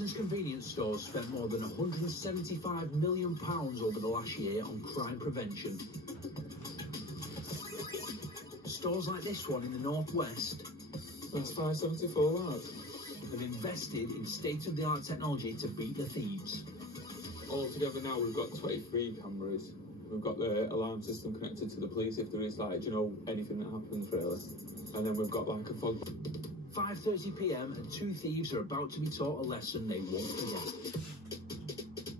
Morrison's convenience stores spent more than £175 million over the last year on crime prevention. Stores like this one in the northwest, that's 574, lad, have invested in state-of-the-art technology to beat the thieves. Altogether now we've got 23 cameras. We've got the alarm system connected to the police if there is, like, you know, anything that happens really. And then we've got like a fog. 5:30 p.m. and two thieves are about to be taught a lesson they won't forget.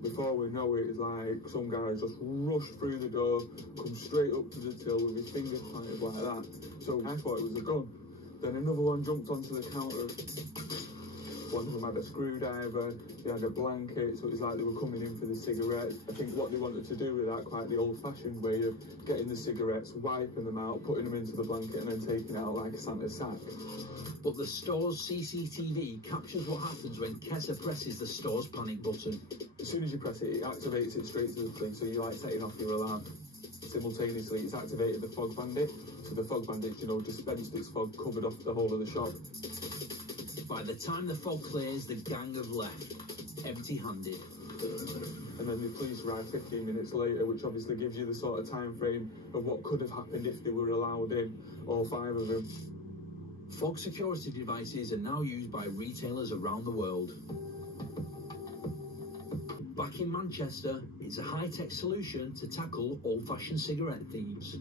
Before we know it, it's like some guy just rushed through the door, come straight up to the till with his fingers planted like that. So I thought it was a gun. Then another one jumped onto the counter. One of them had a screwdriver, they had a blanket, so it was like they were coming in for the cigarettes. I think what they wanted to do with that, quite the old-fashioned way of getting the cigarettes, wiping them out, putting them into the blanket and then taking it out like a Santa sack. But the store's CCTV captures what happens when Kessa presses the store's panic button. As soon as you press it, it activates it straight to the thing, so you're like setting off your alarm. Simultaneously, it's activated the fog bandit, so the fog bandit, you know, dispensed its fog, covered off the whole of the shop. By the time the fog clears, the gang have left, empty-handed. And then the police arrive 15 minutes later, which obviously gives you the sort of time frame of what could have happened if they were allowed in, all five of them. Fog security devices are now used by retailers around the world. Back in Manchester, it's a high-tech solution to tackle old-fashioned cigarette thieves.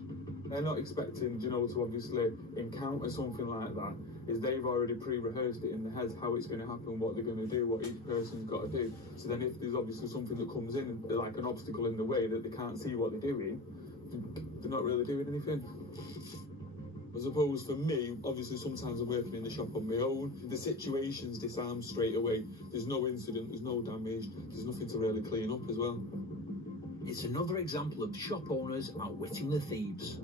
They're not expecting, you know, to obviously encounter something like that. Is they've already pre-rehearsed it in their heads, how it's going to happen, what they're going to do, what each person's got to do. So then if there's obviously something that comes in, like an obstacle in the way that they can't see what they're doing, they're not really doing anything. I suppose for me, obviously sometimes I'm working in the shop on my own. The situation's disarmed straight away. There's no incident, there's no damage, there's nothing to really clean up as well. It's another example of shop owners outwitting the thieves.